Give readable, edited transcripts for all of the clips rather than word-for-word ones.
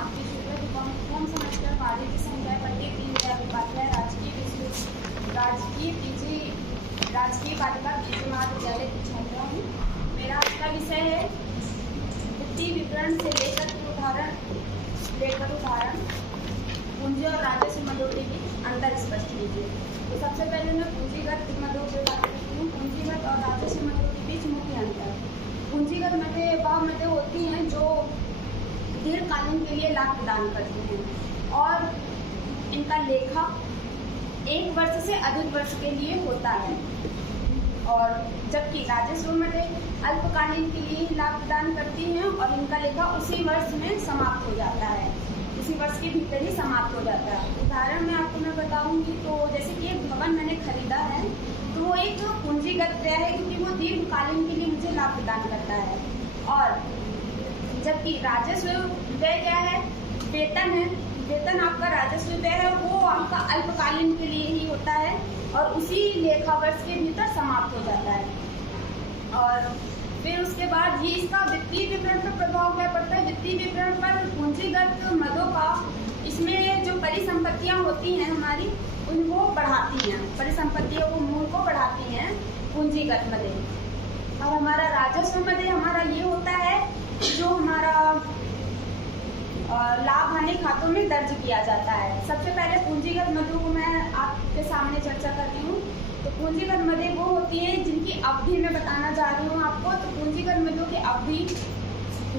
आपकी home semester वाणिज्य संकाय पंडित दीनदयाल उपाध्याय राजकीय बालिका पीजी महाविद्यालय की छात्रा हूँ। मेरा आज का विषय है वित्तीय विवरण से लेकर उदाहरण पूंजी और राजस्व मदों के बीच अंतर स्पष्ट कीजिए। तो सबसे पहले मैं पूंजीगत मदों से बात करती हूँ। पूंजीगत और राजस्व मदों के बीच मुख्य अंतर। पूंजीगत मदें वह मदें होती हैं जो दीर्घकालीन के लिए लाभ प्रदान करती हैं और इनका लेखा 1 वर्ष से अधिक वर्ष के लिए होता है, और जबकि राजस्व मदें अल्पकालीन के लिए लाभ प्रदान करती हैं और इनका लेखा उसी वर्ष में समाप्त हो जाता है, उसी वर्ष के भीतर ही समाप्त हो जाता है। उदाहरण में आपको मैं बताऊंगी, तो जैसे कि एक भवन मैंने खरीदा है तो वो एक पूंजीगत व्यय है क्योंकि वो दीर्घकालीन के लिए मुझे लाभ प्रदान करता है, और जबकि राजस्व व्यय क्या है, वेतन है। वेतन आपका राजस्व व्यय है, वो आपका अल्पकालीन के लिए ही होता है और उसी लेखा वर्ष के भीतर समाप्त हो जाता है। और फिर उसके बाद ये इसका वित्तीय विवरण पर प्रभाव क्या पड़ता है। वित्तीय विवरण पर पूंजीगत मदों का, इसमें जो परिसंपत्तियां होती हैं हमारी, उनको बढ़ाती हैं, परिसंपत्तियों को मूल को बढ़ाती हैं पूंजीगत मदें। और हमारा राजस्व मदें हमारा ये होता है जो हमारा लाभ हानि खातों में दर्ज किया जाता है। सबसे पहले पूंजीगत मदों को मैं आपके सामने चर्चा करती हूँ। तो पूंजीगत मदें वो होती हैं जिनकी अवधि मैं बताना चाह रही हूँ आपको। तो पूंजीगत मदों की अवधि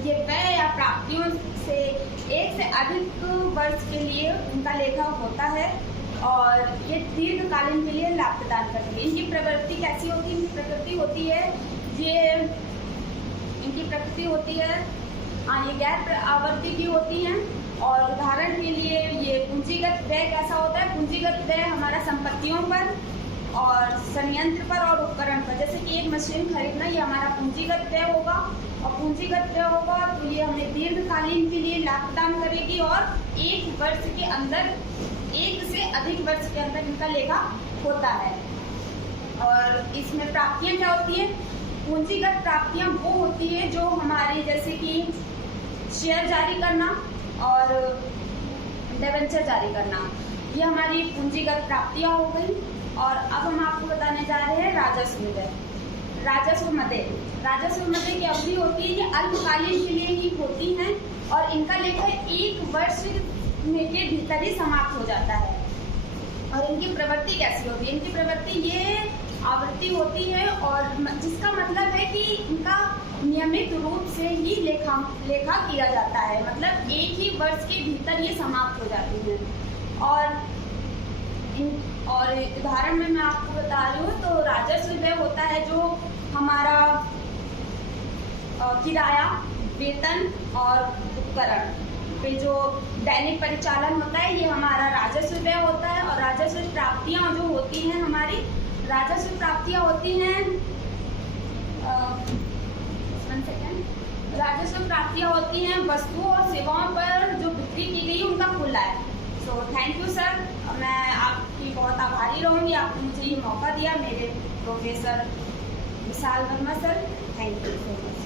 ये व्यय या प्राप्तियों से 1 से अधिक वर्ष के लिए उनका लेखा होता है और ये दीर्घकालीन के लिए लाभ प्रदान करती है। इनकी प्रवृत्ति कैसी होती है, इनकी प्रकृति होती है ये गैर आवर्ती की होती हैं। और उदाहरण के लिए ये पूंजीगत व्यय कैसा होता है, पूंजीगत व्यय हमारा संपत्तियों पर और संयंत्र पर और उपकरण पर, जैसे कि एक मशीन खरीदना, ये हमारा पूंजीगत व्यय होगा। और पूंजीगत व्यय होगा तो ये हमें दीर्घकालीन के लिए लाभ प्रदान करेगी और 1 वर्ष के अंदर, 1 से अधिक वर्ष के अंदर इनका लेखा होता है। और इसमें प्राप्तियां क्या होती हैं, पूंजीगत प्राप्तियां वो होती है जो हमारी, जैसे कि शेयर जारी करना और डिबेंचर जारी करना, ये हमारी पूंजीगत प्राप्तियां हो गई। और अब हम आपको बताने जा रहे हैं राजस्व मदें। राजस्व मदें की अवधि होती है, ये अल्पकालीन के लिए ही होती हैं और इनका लेखा 1 वर्ष के भीतर ही समाप्त हो जाता है। और इनकी प्रवृत्ति कैसी होती है, इनकी प्रवृत्ति ये आवृत्ति होती है, और जिसका मतलब है कि इनका नियमित रूप से ही लेखा किया जाता है, मतलब 1 ही वर्ष के भीतर ये समाप्त हो जाती हैं। और उदाहरण में मैं आपको बता रही हूँ, तो राजस्व व्यय होता है जो हमारा किराया, वेतन और उपकरण पे जो दैनिक परिचालन होता है, ये हमारा राजस्व व्यय होता है। और राजस्व प्राप्तियां जो होती हैं हमारी, राजस्व प्राप्तियां होती हैं राजस्व प्राप्तियां होती हैं वस्तुओं और सेवाओं पर जो बिक्री की गई उनका कुल आय। सो थैंक यू सर, मैं आपकी बहुत आभारी रहूँगी, आपने मुझे ये मौका दिया, मेरे professor Vishal Verma sir, thank you so much.